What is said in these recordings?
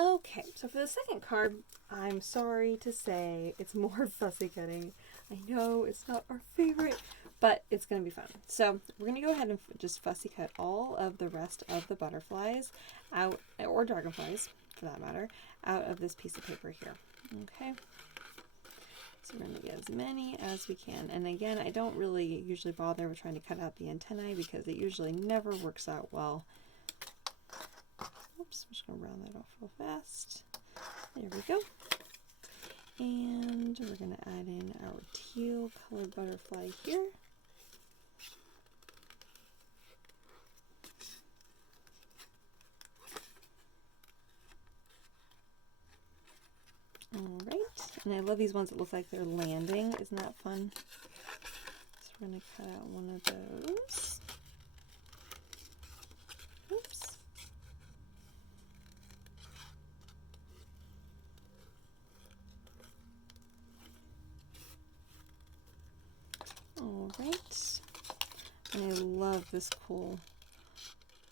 Okay, so for the second card, I'm sorry to say it's more fussy cutting. I know it's not our favorite, but it's going to be fun. So we're going to go ahead and just fussy cut all of the rest of the butterflies out, or dragonflies for that matter, out of this piece of paper here. Okay. So we're going to get as many as we can. And again, I don't really usually bother with trying to cut out the antennae because it usually never works out well. Oops, I'm just going to round that off real fast. There we go. And we're going to add in our teal colored butterfly here. Alright, and I love these ones that look like they're landing. Isn't that fun? So we're going to cut out one of those. Oops. Alright, and I love this cool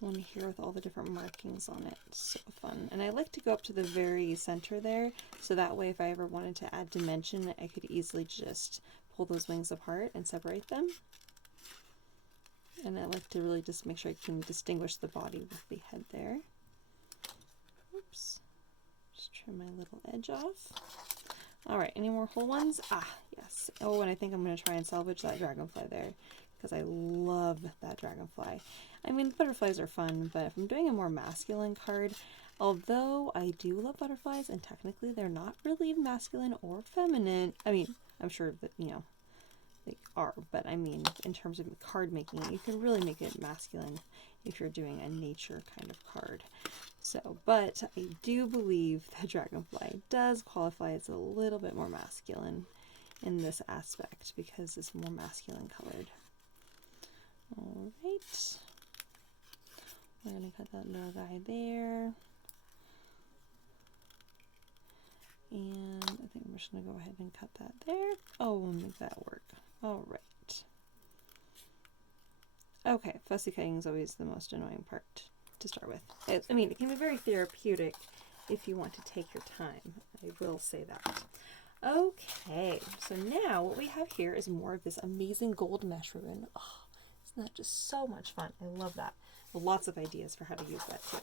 one here with all the different markings on it. It's so fun. And I like to go up to the very center there, so that way if I ever wanted to add dimension, I could easily just pull those wings apart and separate them. And I like to really just make sure I can distinguish the body with the head there. Oops. Just trim my little edge off. Alright, any more whole ones? Ah, yes. Oh, and I think I'm going to try and salvage that dragonfly there, because I love that dragonfly. I mean, butterflies are fun, but if I'm doing a more masculine card, although I do love butterflies, and technically they're not really masculine or feminine, I mean, I'm sure that, you know, they are, but I mean, in terms of card making, you can really make it masculine if you're doing a nature kind of card. So, but I do believe that dragonfly does qualify as a little bit more masculine in this aspect because it's more masculine colored. Alright, we're going to cut that little guy there. And I think we're just going to go ahead and cut that there. Oh, we'll make that work. Alright. Okay, fussy cutting is always the most annoying part to start with. I mean, it can be very therapeutic if you want to take your time. I will say that. Okay, so now what we have here is more of this amazing gold mesh ribbon. Oh, isn't that just so much fun? I love that. Well, lots of ideas for how to use that too.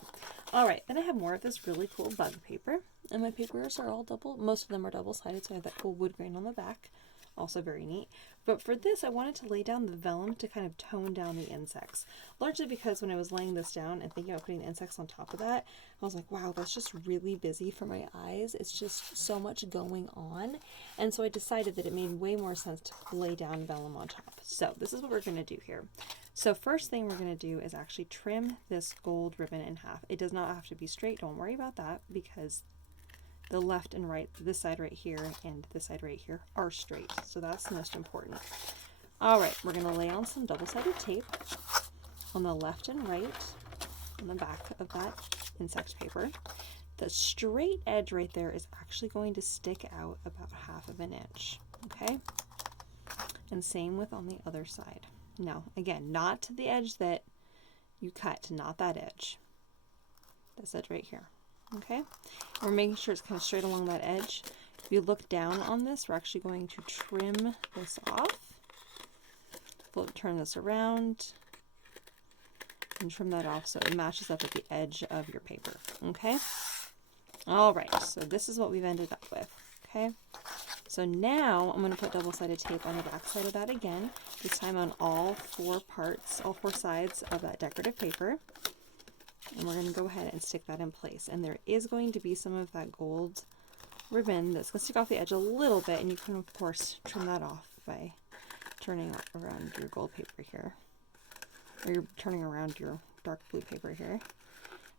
Alright, then I have more of this really cool bug paper. And my papers are all most of them are double-sided, so I have that cool wood grain on the back. Also very neat. But for this, I wanted to lay down the vellum to kind of tone down the insects. Largely because when I was laying this down and thinking about putting the insects on top of that, I was like, wow, that's just really busy for my eyes. It's just so much going on. And so I decided that it made way more sense to lay down vellum on top. So this is what we're going to do here. So first thing we're going to do is actually trim this gold ribbon in half. It does not have to be straight. Don't worry about that because the left and right, this side right here and this side right here are straight. So that's the most important. All right, we're going to lay on some double-sided tape on the left and right on the back of that insect paper. The straight edge right there is actually going to stick out about 1/2 inch, okay? And same with on the other side. Now, again, not to the edge that you cut, not that edge. This edge right here. Okay, we're making sure it's kind of straight along that edge. If you look down on this, we're actually going to trim this off. Turn this around and trim that off so it matches up at the edge of your paper. Okay, all right, so this is what we've ended up with. Okay, so now I'm going to put double-sided tape on the back side of that again, this time on all 4 sides of that decorative paper. And we're going to go ahead and stick that in place. And there is going to be some of that gold ribbon that's going to stick off the edge a little bit, and you can of course trim that off by turning around your gold paper here. Or you're turning around your dark blue paper here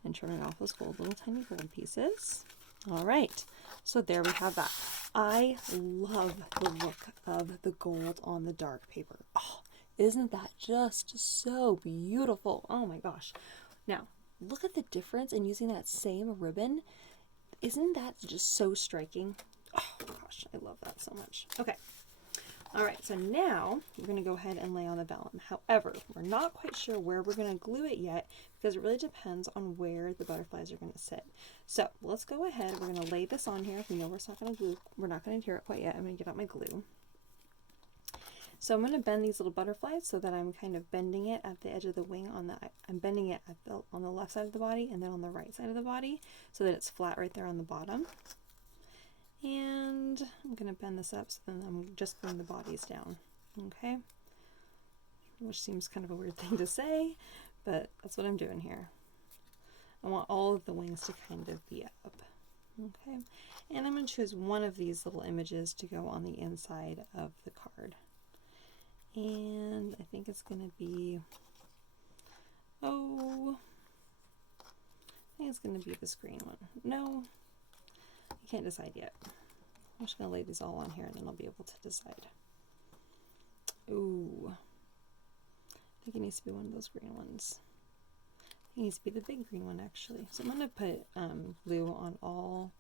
and trimming off those little tiny gold pieces. Alright, so there we have that. I love the look of the gold on the dark paper. Oh, isn't that just so beautiful? Oh my gosh. Now, look at the difference in using that same ribbon. Isn't that just so striking? Oh gosh, I love that so much. Okay, All right, so now we're going to go ahead and lay on the vellum. However, we're not quite sure where we're going to glue it yet because it really depends on where the butterflies are going to sit. So let's go ahead. We're going to lay this on here. We know we're not going to glue. We're not going to adhere it quite yet. I'm going to get out my glue. So I'm going to bend these little butterflies so that I'm kind of bending it at the edge of the wing I'm bending it on the left side of the body and then on the right side of the body so that it's flat right there on the bottom. And I'm going to bend this up so then I'm just gluing the bodies down, okay? Which seems kind of a weird thing to say, but that's what I'm doing here. I want all of the wings to kind of be up, okay? And I'm going to choose one of these little images to go on the inside of the card. And I think it's going to be, I think it's going to be this green one. No, I can't decide yet. I'm just going to lay these all on here and then I'll be able to decide. Ooh, I think it needs to be one of those green ones. It needs to be the big green one actually. So I'm going to put glue on all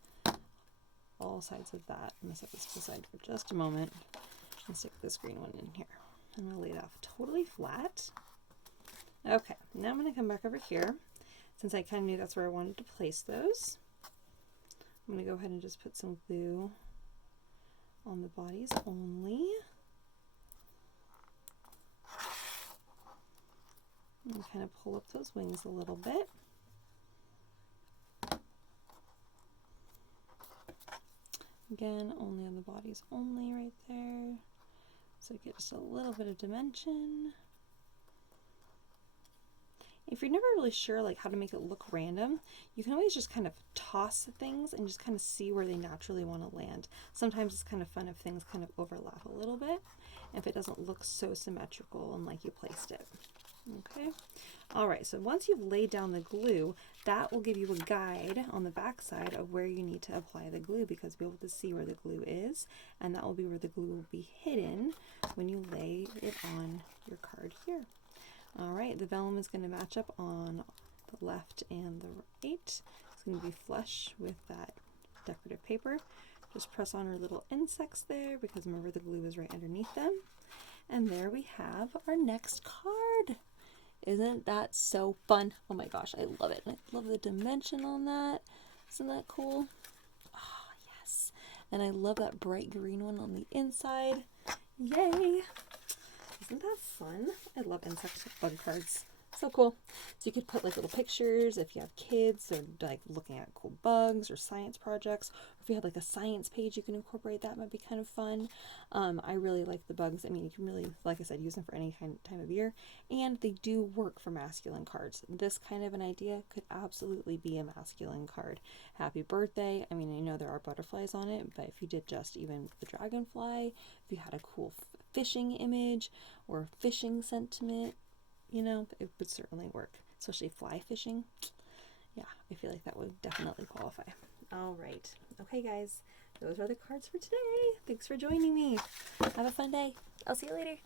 sides of that. I'm going to set this aside for just a moment and stick this green one in here. I'm going to lay it off totally flat. Okay, now I'm going to come back over here. Since I kind of knew that's where I wanted to place those, I'm going to go ahead and just put some glue on the bodies only. And kind of pull up those wings a little bit. Again, only on the bodies only right there. So get just a little bit of dimension. If you're never really sure like how to make it look random, you can always just kind of toss things and just kind of see where they naturally want to land. Sometimes it's kind of fun if things kind of overlap a little bit, if it doesn't look so symmetrical and like you placed it. Okay. All right, so once you've laid down the glue, that will give you a guide on the back side of where you need to apply the glue because you'll be able to see where the glue is, and that will be where the glue will be hidden when you lay it on your card here. All right, the vellum is going to match up on the left and the right. It's going to be flush with that decorative paper. Just press on our little insects there because remember the glue is right underneath them. And there we have our next card. Isn't that so fun? Oh my gosh, I love it. I love the dimension on that. Isn't that cool? Oh, yes. And I love that bright green one on the inside. Yay! Isn't that fun? I love insect bug cards. So cool. So you could put like little pictures if you have kids or like looking at cool bugs or science projects. Or if you had like a science page, you can incorporate that. Might be kind of fun. I really like the bugs. I mean, you can really, like I said, use them for any kind of time of year. And they do work for masculine cards. This kind of an idea could absolutely be a masculine card. Happy birthday. I mean, I know there are butterflies on it, but if you did just even the dragonfly, if you had a cool fishing image or fishing sentiment, you know, it would certainly work, especially fly fishing. Yeah, I feel like that would definitely qualify. All right. Okay, guys, those are the cards for today. Thanks for joining me. Have a fun day. I'll see you later.